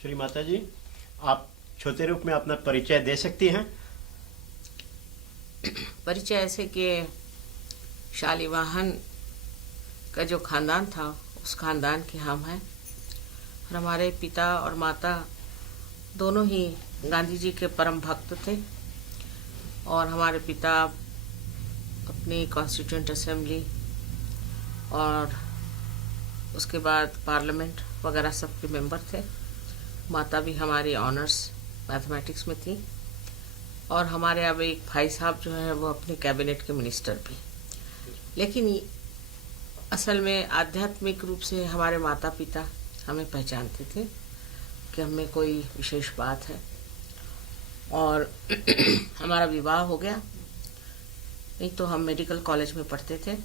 श्री माता जी, आप छोटे रूप में अपना परिचय दे सकती हैं? परिचय ऐसे कि शालिवाहन का जो खानदान था उस खानदान के हम हैं और हमारे पिता और माता दोनों ही गांधी जी के परम भक्त थे और हमारे पिता अपनी कॉन्स्टिट्यूंट असेंबली और उसके बाद पार्लियामेंट वगैरह सब के मेंबर थे। माता भी हमारी ऑनर्स मैथमेटिक्स में थी और हमारे अब एक भाई साहब जो हैं वो अपने कैबिनेट के मिनिस्टर भी। लेकिन असल में आध्यात्मिक रूप से हमारे माता पिता हमें पहचानते थे कि हमें कोई विशेष बात है और हमारा विवाह हो गया। नहीं तो हम मेडिकल कॉलेज में पढ़ते थे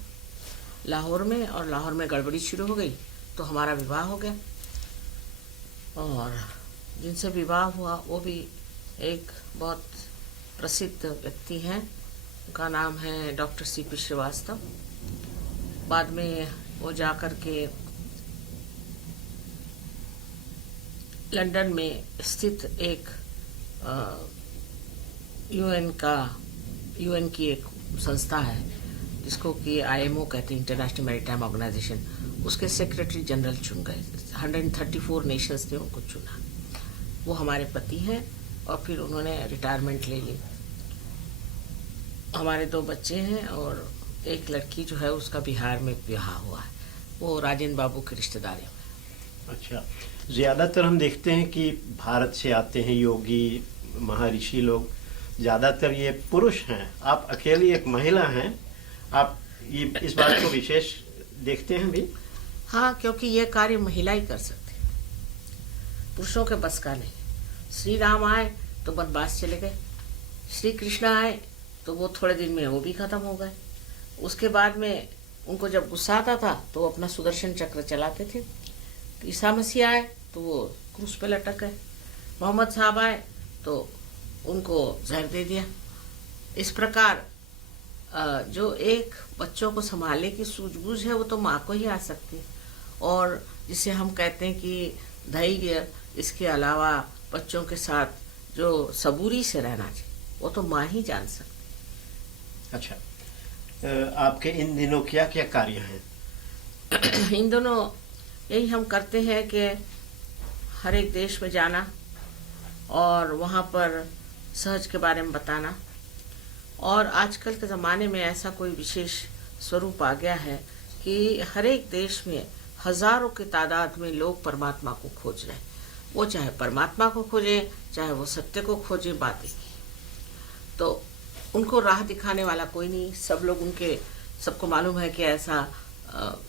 लाहौर में और लाहौर में गड़बड़ी शुरू हो गई तो हमारा विवाह हो गया और जिनसे विवाह हुआ वो भी एक बहुत प्रसिद्ध व्यक्ति हैं। उनका नाम है डॉक्टर सीपी श्रीवास्तव। बाद में वो जाकर के लंदन में स्थित एक यूएन की एक संस्था है जिसको कि आईएमओ कहते हैं, इंटरनेशनल मैरीटाइम ऑर्गेनाइजेशन, उसके सेक्रेटरी जनरल चुन गए। 134 नेशंस ने उनको चुना। वो हमारे पति हैं और फिर उन्होंने रिटायरमेंट ले ली। हमारे 2 बच्चे हैं और एक लड़की जो है उसका बिहार में ब्याह हुआ है, वो राजेंद्र बाबू के रिश्तेदारी में। अच्छा, ज़्यादातर हम देखते हैं कि भारत से आते हैं योगी महर्षि लोग, ज़्यादातर ये पुरुष हैं। आप अकेली एक महिला हैं, आप ये इस बात को विशेष देखते हैं भी? हाँ, क्योंकि ये कार्य महिला ही कर सकती है, पुरुषों के बस का नहीं। श्री राम आए तो वनवास चले गए, श्री कृष्ण आए तो वो थोड़े दिन में वो भी खत्म हो गए। उसके बाद में उनको जब गुस्सा आता था तो वो अपना सुदर्शन चक्र चलाते थे। ईसा मसीह आए तो वो क्रूस पे लटक गए। मोहम्मद साहब आए तो उनको जहर दे दिया। इस प्रकार जो एक बच्चों को संभालने की सूझबूझ है वो तो माँ को ही आ सकती है। और जिसे हम कहते हैं कि धैर्य, इसके अलावा बच्चों के साथ जो सबूरी से रहना चाहिए वो तो माँ ही जान सकती। अच्छा, आपके इन दिनों क्या क्या कार्य हैं? इन दोनों यही हम करते हैं कि हर एक देश में जाना और वहाँ पर सहज के बारे में बताना। और आजकल के ज़माने में ऐसा कोई विशेष स्वरूप आ गया है कि हर एक देश में हजारों की तादाद में लोग परमात्मा को खोज रहे हैं। वो चाहे परमात्मा को खोजें, चाहे वो सत्य को खोजें, बातें की तो उनको राह दिखाने वाला कोई नहीं। सब लोग सबको मालूम है कि ऐसा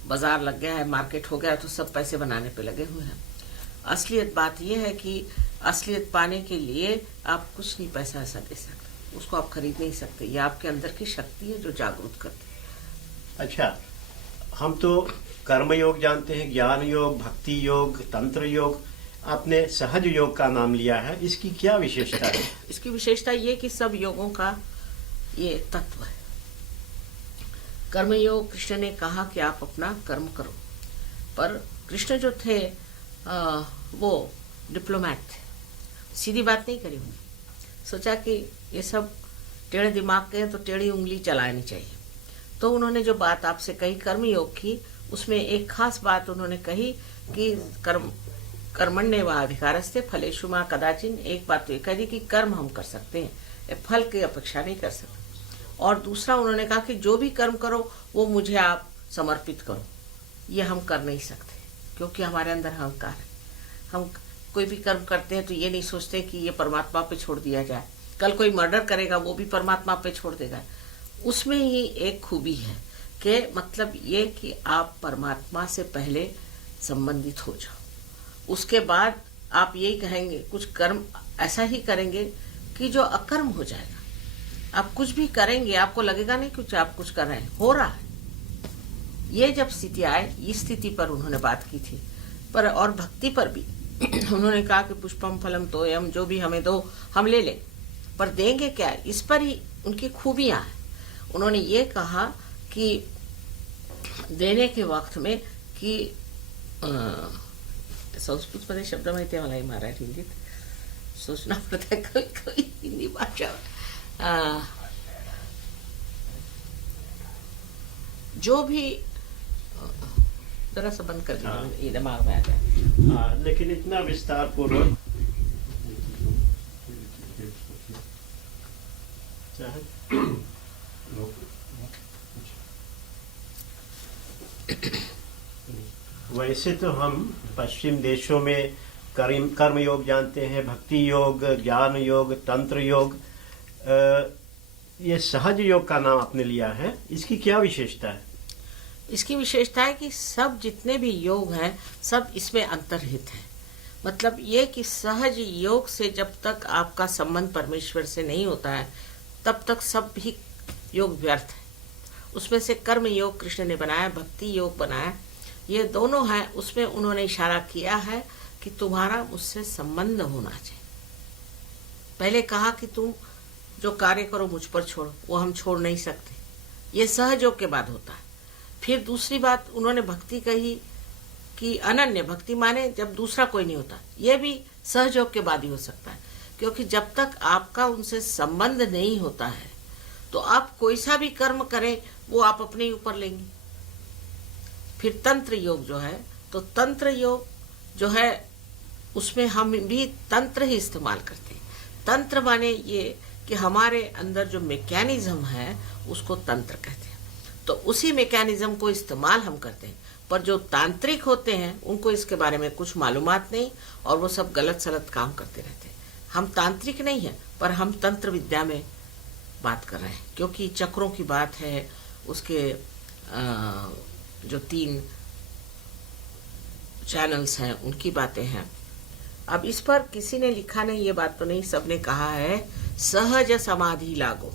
बाजार लग गया है, मार्केट हो गया, तो सब पैसे बनाने पे लगे हुए हैं। असलियत बात यह है कि असलियत पाने के लिए आप कुछ नहीं पैसा ऐसा दे सकते, उसको आप खरीद नहीं सकते। ये आपके अंदर की शक्ति है जो जागरूक करती है। अच्छा, हम तो कर्म योग जानते हैं, ज्ञान योग, भक्ति योग, तंत्र योग। आपने सहज योग का नाम लिया है, इसकी क्या विशेषता है? इसकी विशेषता ये कि सब योगों का ये तत्व है। कर्मयोग, कृष्ण ने कहा कि आप अपना कर्म करो, पर कृष्ण जो थे वो डिप्लोमैट थे, सीधी बात नहीं करी। उन्होंने सोचा कि ये सब टेढ़े दिमाग के हैं तो टेढ़ी उंगली चलानी चाहिए। तो उन्होंने जो बात आपसे कही कर्मयोग की, उसमें एक खास बात उन्होंने कही कि कर्मण्येवाधिकारस्ते फलेषु मा कदाचिन। एक बात तो ये कही कि कर्म हम कर सकते हैं, फल की अपेक्षा नहीं कर सकते। और दूसरा उन्होंने कहा कि जो भी कर्म करो वो मुझे आप समर्पित करो। ये हम कर नहीं सकते क्योंकि हमारे अंदर अहंकार है। हम कोई भी कर्म करते हैं तो ये नहीं सोचते कि ये परमात्मा पे छोड़ दिया जाए। कल कोई मर्डर करेगा वो भी परमात्मा पे छोड़ देगा। उसमें ही एक खूबी है कि मतलब ये कि आप परमात्मा से पहले संबंधित हो जाओ। उसके बाद आप यही कहेंगे, कुछ कर्म ऐसा ही करेंगे कि जो अकर्म हो जाएगा। आप कुछ भी करेंगे आपको लगेगा नहीं कुछ आप कुछ कर रहे हैं, हो रहा है। ये जब स्थिति आए, इस स्थिति पर उन्होंने बात की थी। पर और भक्ति पर भी उन्होंने कहा कि पुष्पम फलम तोयम, जो भी हमें दो हम ले लें, पर देंगे क्या, इस पर ही उनकी खूबियां हैं। उन्होंने ये कहा कि देने के वक्त में कि संस्कृतमध्ये शब्द माहिती आहे मलाही मराठी हिंदीत सोचना पड़ता है कभी कभी हिंदी भाषा जो भी जरा सा बंद कर हाँ। दीजिए ये दिमाग में आ जाए। हाँ, लेकिन इतना विस्तार पूर्वक वैसे तो हम पश्चिम देशों में कर्म योग जानते हैं, भक्ति योग, ज्ञान योग, तंत्र योग। ये सहज योग का नाम आपने लिया है, इसकी क्या विशेषता है? इसकी विशेषता है कि सब जितने भी योग हैं सब इसमें अंतर्हित है। मतलब ये कि सहज योग से जब तक आपका संबंध परमेश्वर से नहीं होता है तब तक सब भी योग व्यर्थ है। उसमें से कर्म योग कृष्ण ने बनाया, भक्ति योग बनाया, ये दोनों हैं। उसमें उन्होंने इशारा किया है कि तुम्हारा मुझसे संबंध होना चाहिए। पहले कहा कि तुम जो कार्य करो मुझ पर छोड़ो, वो हम छोड़ नहीं सकते, ये सहज योग के बाद होता है। फिर दूसरी बात उन्होंने भक्ति कही कि अनन्य भक्ति माने जब दूसरा कोई नहीं होता, ये भी सहयोग के बाद ही हो सकता है, क्योंकि जब तक आपका उनसे संबंध नहीं होता है तो आप कोई सा भी कर्म करें वो आप अपने ऊपर लेंगे। फिर तंत्र योग जो है, तो तंत्र योग जो है उसमें हम भी तंत्र ही इस्तेमाल करते हैं। तंत्र माने ये कि हमारे अंदर जो मैकेनिज्म है उसको तंत्र कहते हैं, तो उसी मैकेनिज्म को इस्तेमाल हम करते हैं। पर जो तांत्रिक होते हैं उनको इसके बारे में कुछ मालूमात नहीं और वो सब गलत सलत काम करते रहते हैं। हम तांत्रिक नहीं हैं, पर हम तंत्र विद्या में बात कर रहे हैं, क्योंकि चक्रों की बात है, उसके जो 3 चैनल्स हैं उनकी बातें हैं। अब इस पर किसी ने लिखा नहीं, ये बात तो नहीं, सबने कहा है सहज समाधि लागो।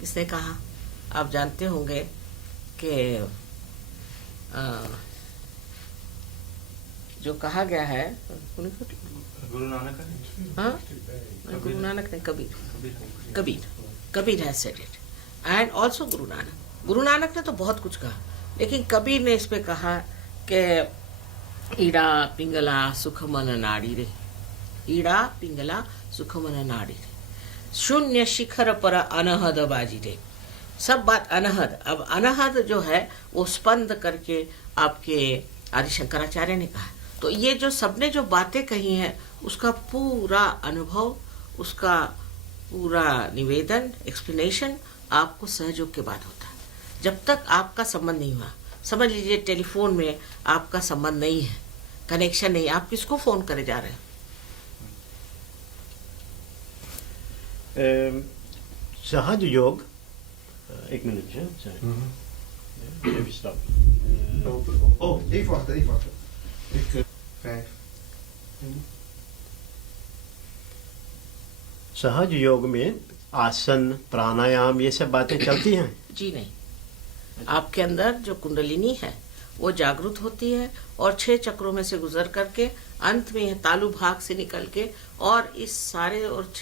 किसने कहा? आप जानते होंगे कि जो कहा गया है गुरु नानक हाँ गुरु नानक ने कबीर है said it, and also Guru Nanak ने तो बहुत कुछ कहा, लेकिन कबीर ने इस पे कहा कि ईड़ा पिंगला सुख मन नाड़ी रे, ईड़ा पिंगला सुख मन नाड़ी रे, शून्य शिखर पर अनहद बाजी रे। सब बात अनहद। अब अनहद जो है वो स्पंद करके आपके आदि शंकराचार्य ने कहा। तो ये जो सबने जो बातें कही हैं उसका पूरा अनुभव, उसका पूरा निवेदन, एक्सप्लेनेशन आपको सहयोग के बाद होता है। जब तक आपका संबंध नहीं हुआ, समझ लीजिए टेलीफोन में आपका संबंध नहीं है, कनेक्शन नहीं, आप किसको फोन करे जा रहे हैं? सहज योग, एक मिनट है, even wachten. Ik 5. सहज योग में आसन, प्राणायाम, ये सब बातें चलती हैं? जी नहीं, आपके अंदर जो कुंडलिनी है वो जागृत होती है और 6 चक्रों में से गुजर करके अंत में तालु भाग से निकल के और इस सारे और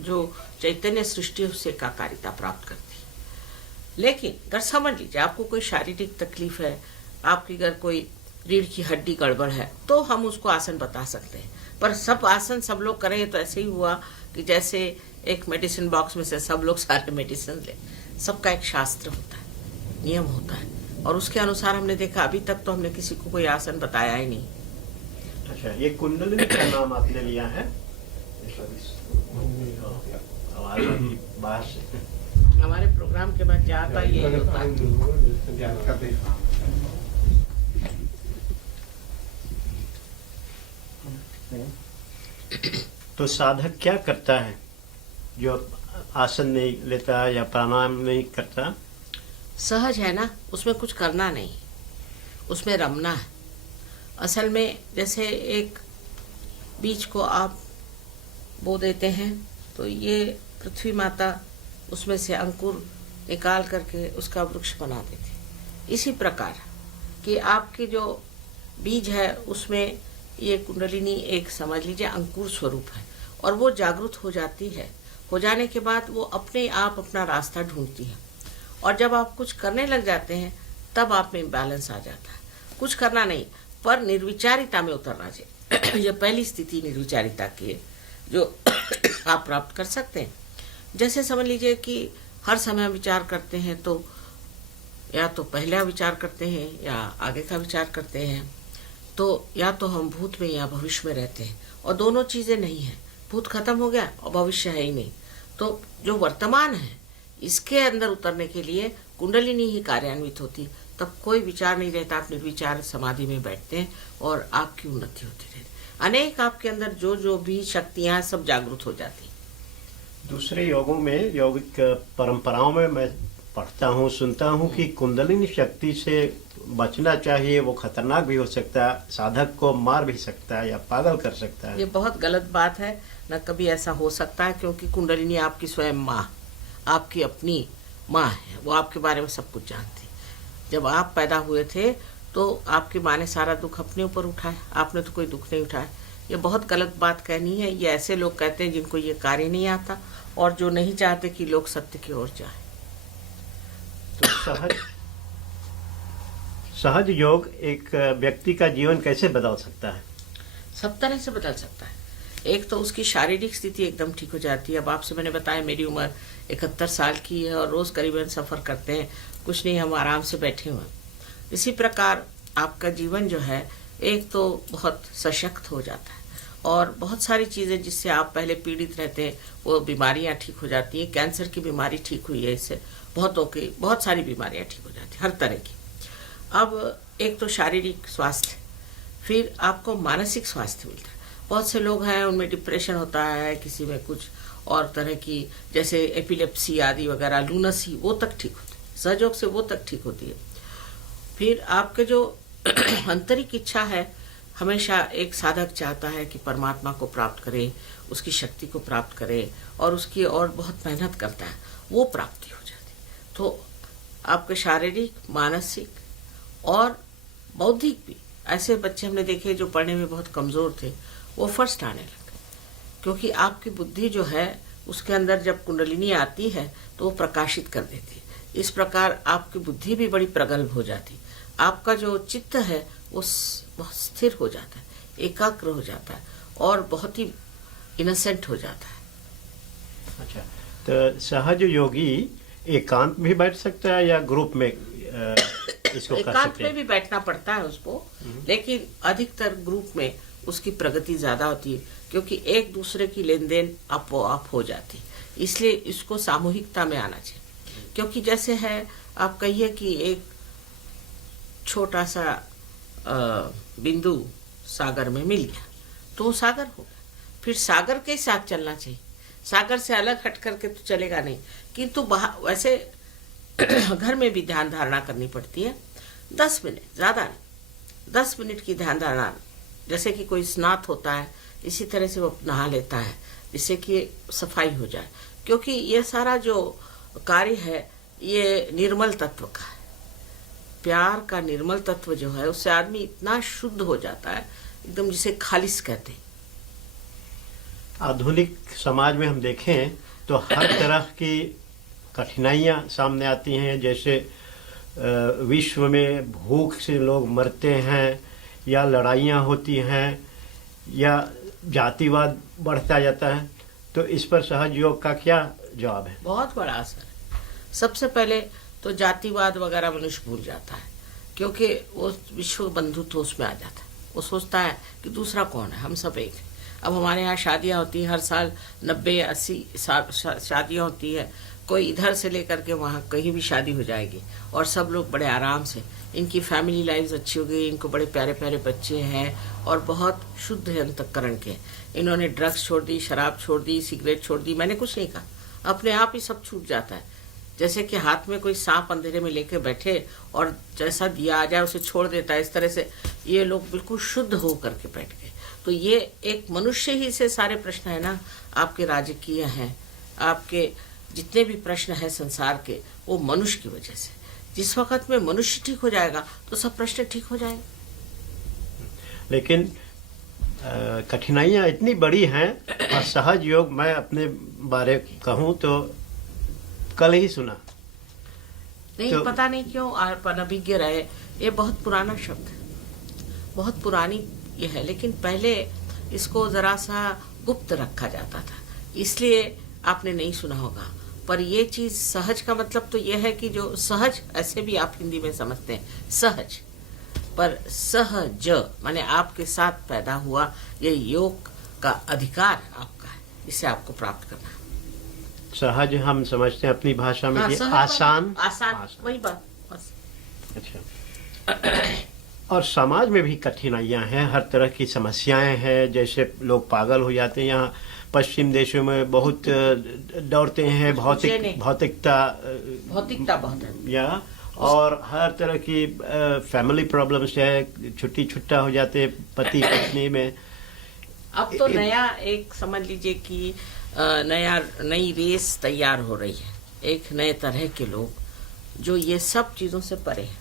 जो चैतन्य सृष्टि से एकाकारिता प्राप्त करती है। लेकिन अगर समझ लीजिए आपको कोई शारीरिक तकलीफ है, आपकी अगर कोई रीढ़ की हड्डी गड़बड़ है, तो हम उसको आसन बता सकते हैं। पर सब आसन सब लोग करें तो ऐसे ही हुआ कि जैसे एक मेडिसिन बॉक्स में से सब लोग सारे मेडिसिन ले। सबका एक शास्त्र होता है, नियम होता है, और उसके अनुसार हमने देखा अभी तक तो हमने किसी को कोई आसन बताया ही नहीं। अच्छा, ये कुंडलिनी का नाम आपने लिया है? आवाज आती बाहर से। हमारे प्रोग्राम के बाद ज्यादा ये होता है। Ja, het gaat even aan. तो साधक क्या करता है जो आसन नहीं लेता या प्राणायाम नहीं करता? सहज है ना, उसमें कुछ करना नहीं, उसमें रमना है। असल में जैसे एक बीज को आप बो देते हैं तो ये पृथ्वी माता उसमें से अंकुर निकाल करके उसका वृक्ष बना देती है। इसी प्रकार कि आपकी जो बीज है उसमें ये कुंडलिनी एक समझ लीजिए अंकुर स्वरूप है और वो जागृत हो जाती है। हो जाने के बाद वो अपने आप अपना रास्ता ढूंढती है और जब आप कुछ करने लग जाते हैं तब आप में बैलेंस आ जाता है। कुछ करना नहीं, पर निर्विचारिता में उतरना चाहिए। यह पहली स्थिति निर्विचारिता की है जो आप प्राप्त कर सकते हैं। जैसे समझ लीजिए कि हर समय विचार करते हैं तो या तो पहला विचार करते हैं या आगे का विचार करते हैं, तो या तो हम भूत में या भविष्य में रहते हैं, और दोनों चीजें नहीं है। भूत खत्म हो गया और भविष्य है ही नहीं। तो जो वर्तमान है इसके अंदर उतरने के लिए कुंडलिनी ही कार्यान्वित होती, तब कोई विचार नहीं रहता। आप निर्विचार समाधि में बैठते हैं और आपकी उन्नति होती रहती। अनेक आपके अंदर जो जो भी शक्तियां हैं सब जागृत हो जाती। दूसरे योगों में, यौगिक परंपराओं में मैं पढ़ता हूँ, सुनता हूँ कि कुंडलिनी शक्ति से बचना चाहिए, वो खतरनाक भी हो सकता है, साधक को मार भी सकता है या पागल कर सकता है। ये बहुत गलत बात है, न कभी ऐसा हो सकता है, क्योंकि कुंडलिनी आपकी स्वयं माँ, आपकी अपनी माँ है। वो आपके बारे में सब कुछ जानती है। जब आप पैदा हुए थे तो आपकी माँ ने सारा दुख अपने ऊपर उठाया, आपने तो कोई दुख नहीं उठाया। ये बहुत गलत बात कहनी है। ये ऐसे लोग कहते हैं जिनको ये कार्य नहीं आता और जो नहीं चाहते कि लोग सत्य की ओर जाए। तो सहज योग एक व्यक्ति का जीवन कैसे बदल सकता है? सब तरह से बदल सकता है। एक तो उसकी शारीरिक स्थिति एकदम ठीक हो जाती है। अब आपसे मैंने बताया मेरी उम्र 71 साल की है और रोज करीबन सफर करते हैं, कुछ नहीं, हम आराम से बैठे हुए हैं। इसी प्रकार आपका जीवन जो है एक तो बहुत सशक्त हो जाता है और बहुत सारी चीजें जिससे आप पहले पीड़ित रहते हैं वो बीमारियां ठीक हो जाती हैं। कैंसर की बीमारी ठीक हुई है इससे, बहुतों की बहुत सारी बीमारियां ठीक हो जाती हैं, हर तरह की। अब एक तो शारीरिक स्वास्थ्य, फिर आपको मानसिक स्वास्थ्य मिलता है। बहुत से लोग हैं उनमें डिप्रेशन होता है, किसी में कुछ और तरह की जैसे एपिलेप्सी आदि वगैरह, लूनसी, वो तक ठीक होती है, सहयोग से वो तक ठीक होती है। फिर आपके जो आंतरिक इच्छा है, हमेशा एक साधक चाहता है कि परमात्मा को प्राप्त करे, उसकी शक्ति को प्राप्त करे और उसकी और बहुत मेहनत करता है, वो प्राप्ति हो जाती है। तो आपके शारीरिक, मानसिक और बौद्धिक भी, ऐसे बच्चे हमने देखे जो पढ़ने में बहुत कमजोर थे वो फर्स्ट आने लगे, क्योंकि आपकी बुद्धि जो है उसके अंदर जब कुंडलिनी आती है तो वो प्रकाशित कर देती है। इस प्रकार आपकी बुद्धि भी बड़ी प्रगल्भ हो जाती, आपका जो चित्त है वो बहुत स्थिर हो जाता है, एकाग्र हो जाता है और बहुत ही इनोसेंट हो जाता है। अच्छा, तो सहज योगी एकांत भी बैठ सकता है या ग्रुप में इसको कर एकांत सकते में हैं? भी बैठना पड़ता है उसको, लेकिन अधिकतर ग्रुप में उसकी प्रगति ज्यादा होती है, क्योंकि एक दूसरे की लेन देन आप हो जाती है। इसलिए इसको सामूहिकता में आना चाहिए। क्योंकि जैसे है, आप कहिए कि एक छोटा सा बिंदु सागर में मिल गया तो वो सागर हो गया, फिर सागर के साथ चलना चाहिए। सागर से अलग हट करके तो चलेगा नहीं, किंतु वैसे घर में भी ध्यान धारणा करनी पड़ती है। 10 मिनट, ज्यादा नहीं, 10 मिनट की ध्यान धारणा, जैसे कि कोई स्नात होता है इसी तरह से वो नहा लेता है, जिससे कि सफाई हो जाए। क्योंकि ये सारा जो कार्य है ये निर्मल तत्व का है। प्यार का निर्मल तत्व जो है उससे आदमी इतना शुद्ध हो जाता है, एकदम जिसे खालिस कहते हैं। आधुनिक समाज में हम देखें तो हर तरह की कठिनाइयां सामने आती हैं। जैसे विश्व में भूख से लोग मरते हैं, या लड़ाइयाँ होती हैं, या जातिवाद बढ़ता जाता है। तो इस पर सहज योग का क्या जवाब है? बहुत बड़ा असर है। सबसे पहले तो जातिवाद वगैरह मनुष्य भूल जाता है, क्योंकि वो विश्व बंधुत्व उसमें आ जाता है। वो सोचता है कि दूसरा कौन है, हम सब एक हैं। अब हमारे यहाँ शादियाँ होती हैं, हर साल 90-80 शादियाँ होती है। कोई इधर से लेकर के वहाँ कहीं भी शादी हो जाएगी और सब लोग बड़े आराम से, इनकी फैमिली लाइफ अच्छी हो गई, इनको बड़े प्यारे प्यारे बच्चे हैं और बहुत शुद्ध है अंतःकरण के। इन्होंने ड्रग्स छोड़ दी, शराब छोड़ दी, सिगरेट छोड़ दी, मैंने कुछ नहीं कहा, अपने आप ही सब छूट जाता है। जैसे कि हाथ में कोई सांप अंधेरे में लेके बैठे और जैसा दिया आ जाए उसे छोड़ देता है, इस तरह से ये लोग बिल्कुल शुद्ध हो करके बैठ गए। तो ये एक मनुष्य ही से सारे प्रश्न है ना, आपके राजकीय हैं, आपके जितने भी प्रश्न हैं संसार के, वो मनुष्य की वजह से। जिस वक्त में मनुष्य ठीक हो जाएगा तो सब प्रश्न ठीक हो जाएंगे। लेकिन कठिनाइयाँ इतनी बड़ी हैं, और सहज योग मैं अपने बारे कहूँ तो कल ही सुना नहीं, तो पता नहीं क्यों आप अनभिज्ञ रहे। ये बहुत पुराना शब्द है बहुत पुरानी ये है, लेकिन पहले इसको जरा सा गुप्त रखा जाता था, इसलिए आपने नहीं सुना होगा। पर ये चीज सहज का मतलब तो ये है कि जो सहज, ऐसे भी आप हिंदी में समझते हैं सहज, पर सहज माने आपके साथ पैदा हुआ, ये योग का अधिकार आपका है, इसे आपको प्राप्त करना है। सहज हम समझते हैं अपनी भाषा में हाँ, कि सहज आसान। आसान, वही बात बस। अच्छा। और समाज में भी कठिनाइयां हैं, हर तरह की समस्याएं हैं, जैसे लोग पागल हो जाते हैं। यहाँ पश्चिम देशों में बहुत दौड़ते हैं, भौतिकता बहुत है। या और हर तरह की फैमिली प्रॉब्लम्स है, छुट्टी छुट्टा हो जाते हैं पति पत्नी में। अब तो नया एक समझ लीजिए कि नई रेस तैयार हो रही है, एक नए तरह के लोग जो ये सब चीजों से परे हैं।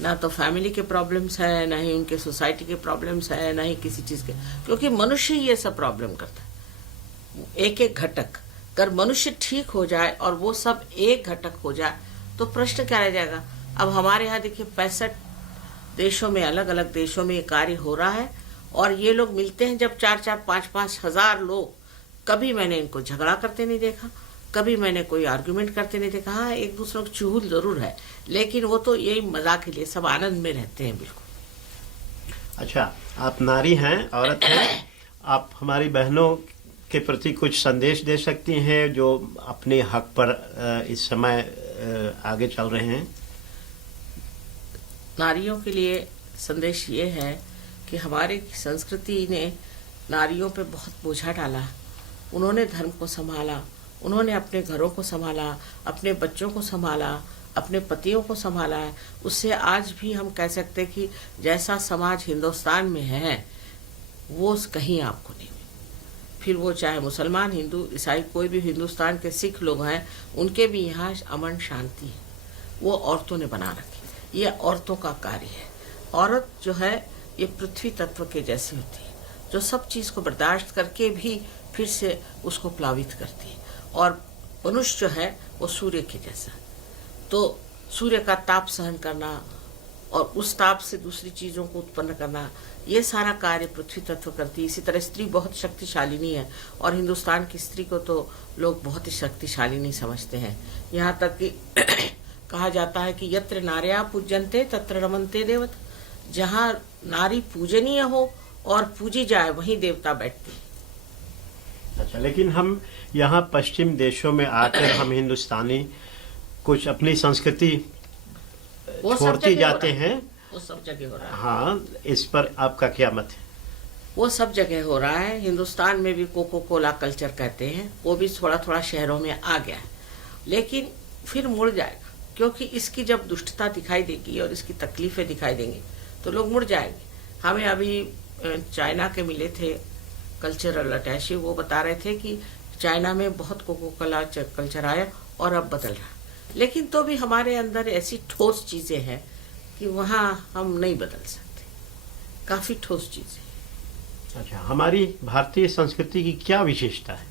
ना तो फैमिली के प्रॉब्लम्स है, ना ही उनके सोसाइटी के प्रॉब्लम्स है, ना ही किसी चीज के, क्योंकि मनुष्य ही ये सब प्रॉब्लम करता है। एक एक घटक, अगर मनुष्य ठीक हो जाए और वो सब एक घटक हो जाए तो प्रश्न क्या रह जाएगा। अब हमारे यहाँ देखिए 65 देशों में, अलग अलग देशों में ये कार्य हो रहा है, और ये लोग मिलते हैं जब 4-4, 5-5 हजार लोग। कभी मैंने इनको झगड़ा करते नहीं देखा, कभी मैंने कोई आर्गुमेंट करते नहीं देखा। हाँ, एक दूसरे को चुगल जरूर है, लेकिन वो तो यही मजाक के लिए, सब आनंद में रहते हैं बिल्कुल। अच्छा, आप नारी हैं, औरत हैं, आप हमारी बहनों के प्रति कुछ संदेश दे सकती हैं जो अपने हक पर इस समय आगे चल रहे हैं? नारियों के लिए संदेश ये है कि हमारी संस्कृति ने नारियों पे बहुत बोझा डाला। उन्होंने धर्म को संभाला, उन्होंने अपने घरों को संभाला, अपने बच्चों को संभाला, अपने पतियों को संभाला है। उससे आज भी हम कह सकते हैं कि जैसा समाज हिंदुस्तान में है वो कहीं आपको नहीं। फिर वो चाहे मुसलमान, हिंदू, ईसाई, कोई भी हिंदुस्तान के सिख लोग हैं, उनके भी यहाँ अमन शांति है, वो औरतों ने बना रखी। ये औरतों का कार्य है। औरत जो है ये पृथ्वी तत्व के जैसी होती है, जो सब चीज को बर्दाश्त करके भी फिर से उसको प्लावित करती है। और मनुष्य जो है वो सूर्य के जैसा, तो सूर्य का ताप सहन करना और उस ताप से दूसरी चीजों को उत्पन्न करना, ये सारा कार्य पृथ्वी तत्व करती है। इसी तरह स्त्री बहुत शक्तिशालिनी है, और हिंदुस्तान की स्त्री को तो लोग बहुत ही शक्तिशालिनी समझते हैं। यहाँ तक कि कहा जाता है कि यत्र नार्या पूज्यन्ते तत्र रमन्ते देवता, जहाँ नारी पूजनीय हो और पूजी जाए वहीं देवता बैठते हैं। अच्छा, लेकिन हम यहाँ पश्चिम देशों में आकर हम हिंदुस्तानी कुछ अपनी संस्कृति छोड़ते जाते हैं। वो सब जगह हो रहा है। हाँ, इस पर आपका क्या मत है? वो सब जगह हो रहा है। हिंदुस्तान में भी कोको कोला कल्चर कहते हैं, वो भी थोड़ा थोड़ा शहरों में आ गया है, लेकिन फिर मुड़ जाएगा, क्योंकि इसकी जब दुष्टता दिखाई देगी और इसकी तकलीफें दिखाई देंगी तो लोग मुड़ जाएंगे। हमें अभी चाइना के मिले थे कल्चरल अटैची, वो बता रहे थे कि चाइना में बहुत कोको कोला कल्चर आया और अब बदल रहा, लेकिन तो भी हमारे अंदर ऐसी ठोस चीजें हैं कि वहाँ हम नहीं बदल सकते, काफी ठोस चीजें। अच्छा, हमारी भारतीय संस्कृति की क्या विशेषता है?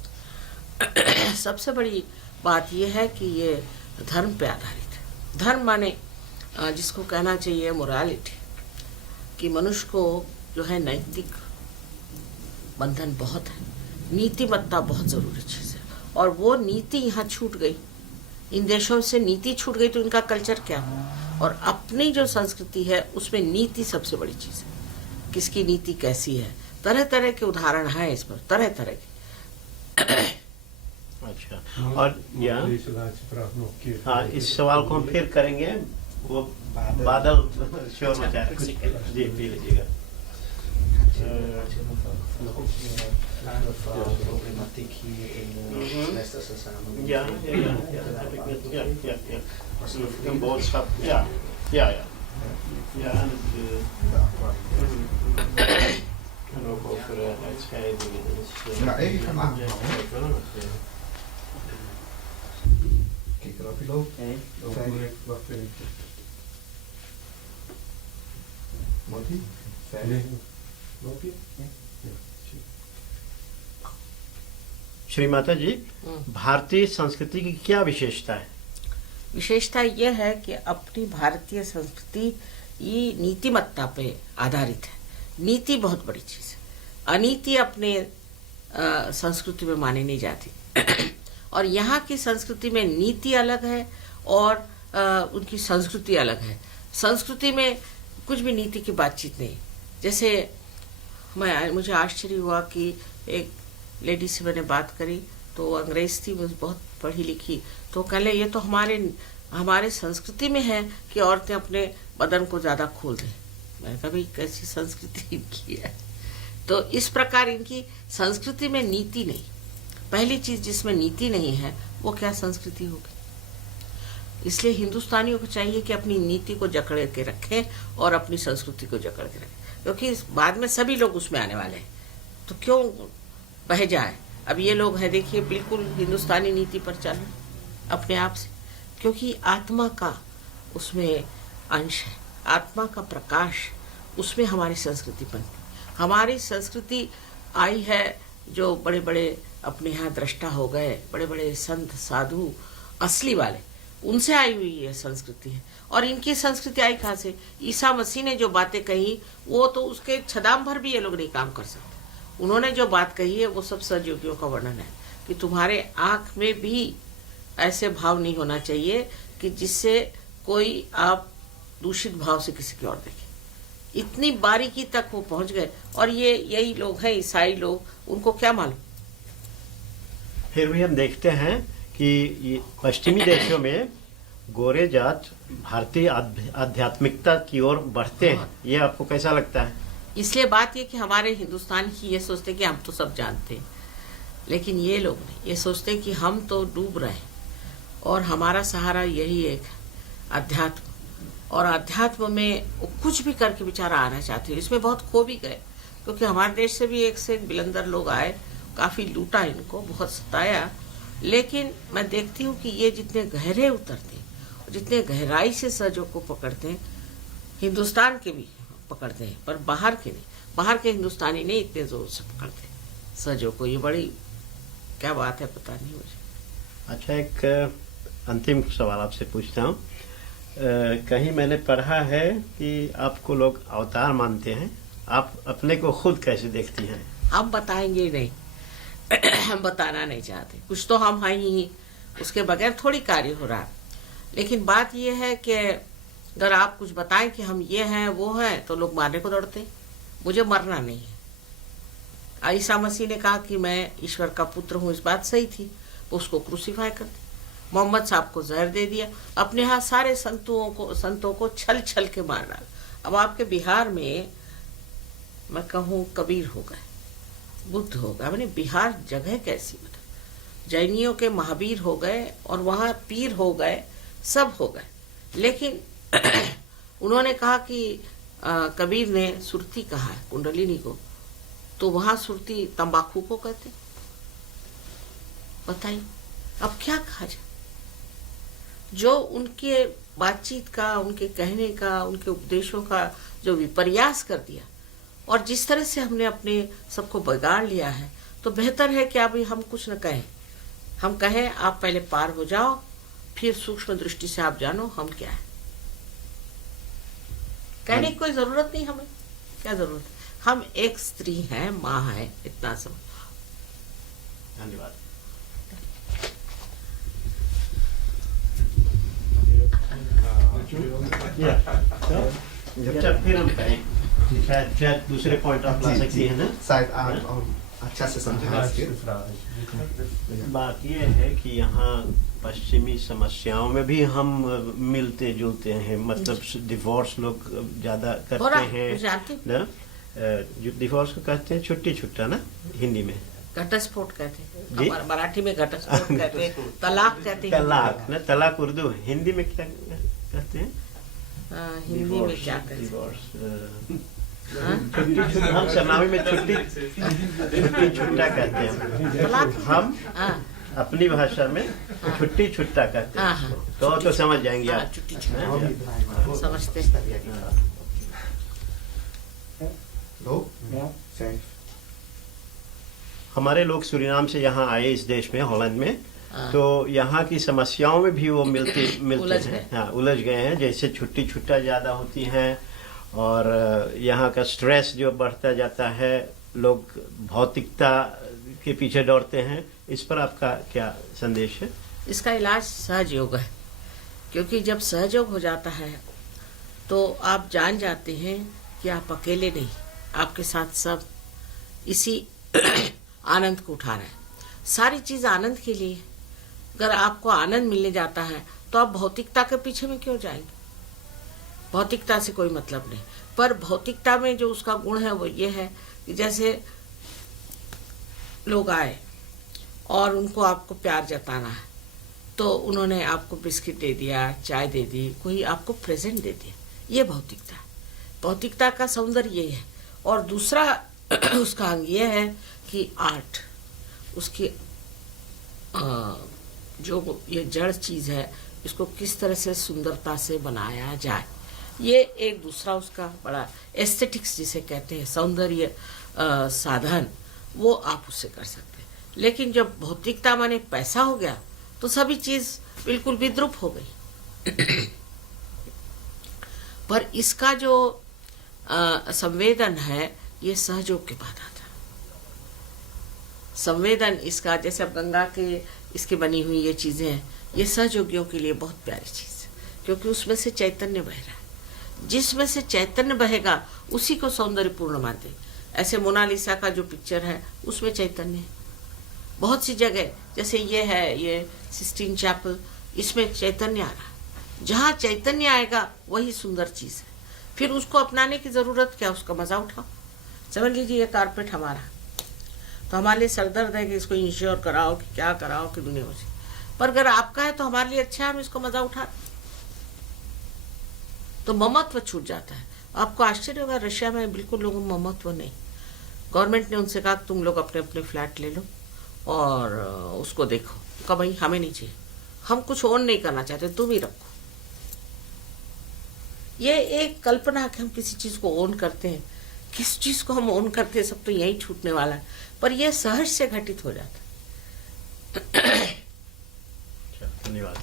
सबसे बड़ी बात यह है कि ये धर्म पे आधारित है। धर्म माने जिसको कहना चाहिए मोरालिटी, कि मनुष्य को जो है नैतिक बंधन बहुत है, नीतिमत्ता बहुत जरूरी चीज है, और वो नीति यहाँ छूट गई। इन देशों से नीति छूट गई तो इनका कल्चर क्या हो। और अपनी जो संस्कृति है उसमें नीति सबसे बड़ी चीज है। किसकी नीति कैसी है, तरह तरह के उदाहरण हैं इस पर, तरह तरह के। अच्छा, और हाँ, इस सवाल को हम फिर करेंगे। वो बादल शोर मचा रहे हैं। जी, पी लीजिएगा। Problematik hier in westerse samenleving. Ja, een boodschap. Ja. Ja, en ook over uitscheidingen. Ja, even gaan aanhouden. Kijk erop, je loopt. Wacht even. Mooi. Veilig. Loop je? Shri Mata जी, भारतीय संस्कृति की क्या विशेषता है? विशेषता यह है कि अपनी भारतीय संस्कृति ये नीतिमत्ता पे आधारित है। नीति बहुत बड़ी चीज है। अनीति अपने संस्कृति में मानी नहीं जाती। और यहाँ की संस्कृति में नीति अलग है और उनकी संस्कृति अलग है। संस्कृति में कुछ भी नीति की बातचीत नहीं। जैसे मुझे आश्चर्य हुआ कि एक लेडी से मैंने बात करी तो अंग्रेज थी, वो बहुत पढ़ी लिखी, तो कहले ये तो हमारे संस्कृति में है कि औरतें अपने बदन को ज्यादा खोल दें। मैंने कहा भाई कैसी संस्कृति इनकी है। तो इस प्रकार इनकी संस्कृति में नीति नहीं। पहली चीज जिसमें नीति नहीं है वो क्या संस्कृति होगी। इसलिए हिंदुस्तानियों को चाहिए कि अपनी नीति को जकड़ के रखें और अपनी संस्कृति को जकड़ के रखें, क्योंकि बाद में सभी लोग उसमें आने वाले हैं, तो क्यों बह जाए। अब ये लोग हैं देखिए बिल्कुल हिंदुस्तानी नीति पर चल रहे अपने आप से, क्योंकि आत्मा का उसमें अंश है, आत्मा का प्रकाश उसमें हमारी संस्कृति बनती। हमारी संस्कृति आई है जो बड़े बड़े अपने यहाँ दृष्टा हो गए, बड़े बड़े संत साधु असली वाले, उनसे आई हुई ये संस्कृति है। और इनकी संस्कृति आई कहाँ से। ईसा मसीह ने जो बातें कही वो तो उसके छदाम भर भी ये लोग नहीं काम कर सकते। उन्होंने जो बात कही है वो सब सजयोगियों का वर्णन है कि तुम्हारे आंख में भी ऐसे भाव नहीं होना चाहिए कि जिससे कोई आप दूषित भाव से किसी की ओर देखे। इतनी बारीकी तक वो पहुंच गए। और ये यही लोग हैं ईसाई लोग, उनको क्या मालूम। फिर भी हम देखते हैं कि ये पश्चिमी देशों में गोरे जात भारतीय आध्यात्मिकता की ओर बढ़ते हैं। ये आपको कैसा लगता है। इसलिए बात ये कि हमारे हिंदुस्तान की ये सोचते हैं कि हम तो सब जानते हैं, लेकिन ये लोग नहीं, ये सोचते हैं कि हम तो डूब रहे हैं और हमारा सहारा यही एक अध्यात्म। और अध्यात्म में वो कुछ भी करके बेचारा आना चाहते हैं। इसमें बहुत खो भी गए, क्योंकि हमारे देश से भी एक से एक बिलंदर लोग आए, काफी लूटा इनको, बहुत सताया। लेकिन मैं देखती हूँ कि ये जितने गहरे उतरते हैं, जितने गहराई से सजों को पकड़ते हैं, हिंदुस्तान के भी पकड़ते हैं पर बाहर के नहीं। बाहर के हिंदुस्तानी नहीं इतने जोर से पकड़ते सजों को। ये बड़ी क्या बात है पता नहीं मुझे। अच्छा, एक अंतिम सवाल आपसे पूछता हूँ। कहीं मैंने पढ़ा है कि आपको लोग अवतार मानते हैं, आप अपने को खुद कैसे देखती हैं। हम बताएंगे नहीं हम बताना नहीं चाहते। कुछ तो हम हैं ही, उसके बगैर थोड़ी कार्य हो रहा है। लेकिन बात यह है कि अगर आप कुछ बताएं कि हम ये हैं वो हैं तो लोग मारने को दौड़ते। मुझे मरना नहीं है। ईसा मसीह ने कहा कि मैं ईश्वर का पुत्र हूँ, इस बात सही थी, तो उसको क्रूसीफाई कर दिया। मोहम्मद साहब को जहर दे दिया। अपने यहाँ सारे संतों को छल छल के मार डाला। अब आपके बिहार में मैं कहूँ कबीर हो गए, बुद्ध हो गए। मैंने बिहार जगह कैसी, मतलब जैनियों के महावीर हो गए और वहाँ पीर हो गए, सब हो गए। लेकिन उन्होंने कहा कि कबीर ने सुरती कहा है कुंडलिनी को, तो वहां सुरती तंबाकू को कहते। बताइए अब क्या कहा जाए। जो उनके बातचीत का, उनके कहने का, उनके उपदेशों का जो विपर्यास कर दिया और जिस तरह से हमने अपने सबको बिगाड़ लिया है, तो बेहतर है कि अभी हम कुछ न कहें। हम कहें आप पहले पार हो जाओ, फिर सूक्ष्म दृष्टि से आप जानो हम क्या है। कहने की कोई जरूरत नहीं, हमें क्या जरूरत है। हम एक स्त्री हैं, माँ है, इतना सब। धन्यवाद। जब फिर हम कहें शायद दूसरे पॉइंट आप ला सकती है ना। शायद आप और अच्छा से समझा सके। बात ये है कि यहाँ पश्चिमी समस्याओं में भी हम मिलते जुलते हैं। मतलब डिवोर्स लोग ज्यादा करते हैं ना। जो डिवोर्स को कहते हैं छुट्टी छुट्टा ना, हिंदी में घटस्फोट कहते हैं, मराठी में घटस्फोट कहते हैं, तलाक कहते हैं। तलाक ना, तलाक उर्दू, हिंदी में क्या कहते हैं। हिंदी में क्या कहते हैं। डिवोर्स हम सरनामी में छुट्टी छुट्टा कहते हैं। हम अपनी भाषा में छुट्टी छुट्टा कहते हैं। तो समझ जाएंगे आप। छुट्टी छुट्टा समझते। हमारे लोग सूरीनाम से यहाँ आए इस देश में, हॉलैंड में, तो यहाँ की समस्याओं में भी वो मिलते उलझ हैं। गए। हाँ, उलझ गए हैं। जैसे छुट्टी छुट्टा ज़्यादा होती हैं और यहाँ का स्ट्रेस जो बढ़ता जाता है, लोग भौतिकता के पीछे दौड़ते हैं। इस पर आपका क्या संदेश है? इसका इलाज सहज योग है, क्योंकि जब सहज योग हो जाता है तो आप जान जाते हैं कि आप अकेले नहीं, आपके साथ सब इसी आनंद को उठा रहे हैं। सारी चीज आनंद के लिए। अगर आपको आनंद मिलने जाता है तो आप भौतिकता के पीछे में क्यों जाएंगे? भौतिकता से कोई मतलब नहीं। पर भौतिकता में जो उसका गुण है वो ये है कि जैसे लोग आए और उनको आपको प्यार जताना है, तो उन्होंने आपको बिस्किट दे दिया, चाय दे दी, कोई आपको प्रेजेंट दे दिया, ये भौतिकता है। भौतिकता का सौंदर्य ये है। और दूसरा उसका अंग ये है कि आर्ट, उसकी जो ये जड़ चीज है, इसको किस तरह से सुंदरता से बनाया जाए, ये एक दूसरा उसका बड़ा एस्थेटिक्स जिसे कहते हैं, सौंदर्य साधन, वो आप उससे कर सकते हैं। लेकिन जब भौतिकता माने पैसा हो गया तो सभी चीज बिल्कुल विद्रूप हो गई। पर इसका जो संवेदन है, ये सहयोग के बाद आता है। संवेदन इसका, जैसे अब गंगा के इसकी बनी हुई ये चीजें हैं, ये सहयोगियों के लिए बहुत प्यारी चीज है, क्योंकि उसमें से चैतन्य बह रहा है। जिसमें से चैतन्य बहेगा उसी को सौंदर्यपूर्ण मानते हैं। ऐसे मोनालिसा का जो पिक्चर है उसमें चैतन्य है। बहुत सी जगह जैसे ये है, ये सिस्टीन चैपल, इसमें चैतन्य आ रहा है। जहाँ चैतन्य आएगा वही सुंदर चीज है। फिर उसको अपनाने की जरूरत क्या, उसका मजा उठाओ। समझ लीजिए ये कारपेट हमारा, तो हमारे लिए सरदर्द है कि इसको इंश्योर कराओ कि क्या कराओ कि दुनिया में। पर अगर आपका है तो हमारे लिए अच्छा है, हम इसको मजा उठा, तो ममत्व छूट जाता है। आपको आश्चर्य होगा, रशिया में बिल्कुल लोगों में ममत्व नहीं। गवर्नमेंट ने उनसे कहा तुम लोग अपने अपने फ्लैट ले लो और उसको देखो। कहा भाई हमें नहीं चाहिए, हम कुछ ओन नहीं करना चाहते, तुम ही रखो। ये एक कल्पना कि हम किसी चीज को ओन करते हैं, किस चीज को हम ओन करते हैं, सब तो यही छूटने वाला है। पर यह सहज से घटित हो जाता है। धन्यवाद।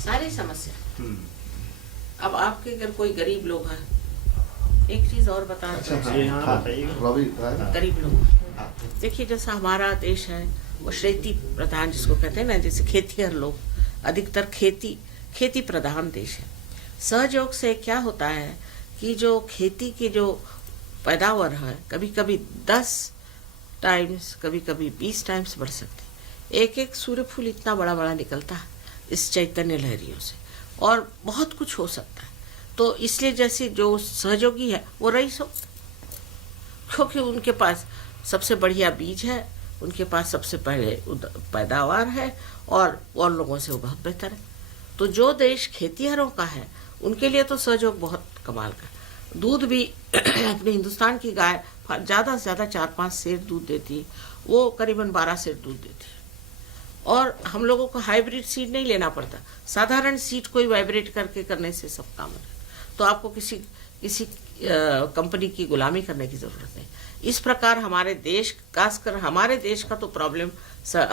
सारी समस्या। अब आपके अगर कोई गरीब लोग हैं, एक चीज और बता अच्छा, रहे हाँ, हाँ, बताइए। रवि, गरीब लोग देखिए, जैसा हमारा देश है वो खेती प्रधान जिसको कहते हैं ना, जैसे खेतीहर लोग, अधिकतर खेती प्रधान देश है। सहयोग से क्या होता है कि जो खेती की जो पैदावार है, कभी कभी 10 टाइम्स, कभी कभी 20 टाइम्स बढ़ सकती है। एक एक सूर्य फूल इतना बड़ा बड़ा निकलता है इस चैतन्य लहरियों से, और बहुत कुछ हो सकता है। तो इसलिए जैसे जो सहयोगी है वो रईस हो, क्योंकि उनके पास सबसे बढ़िया बीज है, उनके पास सबसे पहले पैदावार है, और लोगों से वो बहुत बेहतर है। तो जो देश खेतीहरों का है उनके लिए तो सहयोग बहुत कमाल का। दूध भी अपने हिंदुस्तान की गाय ज्यादा से ज्यादा 4-5 सेर दूध देती है, वो करीबन 12 सेर दूध देती है। और हम लोगों को हाइब्रिड सीड नहीं लेना पड़ता, साधारण सीड को ही वाइब्रेट करके करने से सब काम है। तो आपको किसी कंपनी की गुलामी करने की जरूरत नहीं। इस प्रकार हमारे देश, खासकर हमारे देश का तो प्रॉब्लम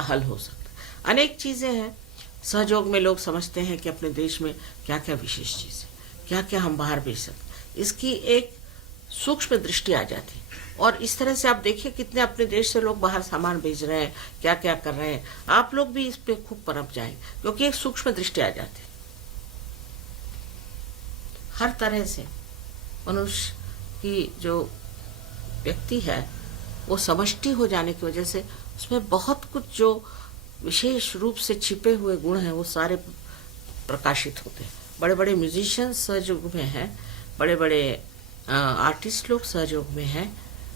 हल हो सकता है। अनेक चीजें हैं सहयोग में। लोग समझते हैं कि अपने देश में क्या क्या विशेष चीज है, क्या क्या हम बाहर भेज सकते, इसकी एक सूक्ष्म दृष्टि आ जाती है। और इस तरह से आप देखिए कितने अपने देश से लोग बाहर सामान भेज रहे हैं, क्या क्या कर रहे हैं। आप लोग भी इस पे खूब पनप जाएंगे, क्योंकि एक सूक्ष्म दृष्टि आ जाती है। हर तरह से मनुष्य की जो व्यक्ति है वो समष्टि हो जाने की वजह से उसमें बहुत कुछ जो विशेष रूप से छिपे हुए गुण हैं वो सारे प्रकाशित होते हैं। बड़े बड़े म्यूजिशियंस सहयोग में हैं, बड़े बड़े आर्टिस्ट लोग सहयोग में हैं,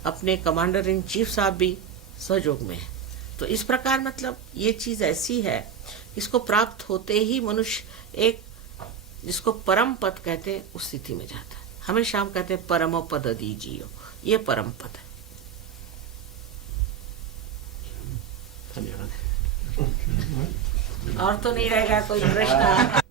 अपने कमांडर इन चीफ साहब भी सहयोग में हैं। तो इस प्रकार मतलब ये चीज ऐसी है, इसको प्राप्त होते ही मनुष्य एक जिसको परम पद कहते हैं उस स्थिति में जाता है। हमेशा हम कहते हैं परम पद दीजियो, ये परम पद है। धन्यवाद। और तो नहीं रहेगा कोई प्रश्न?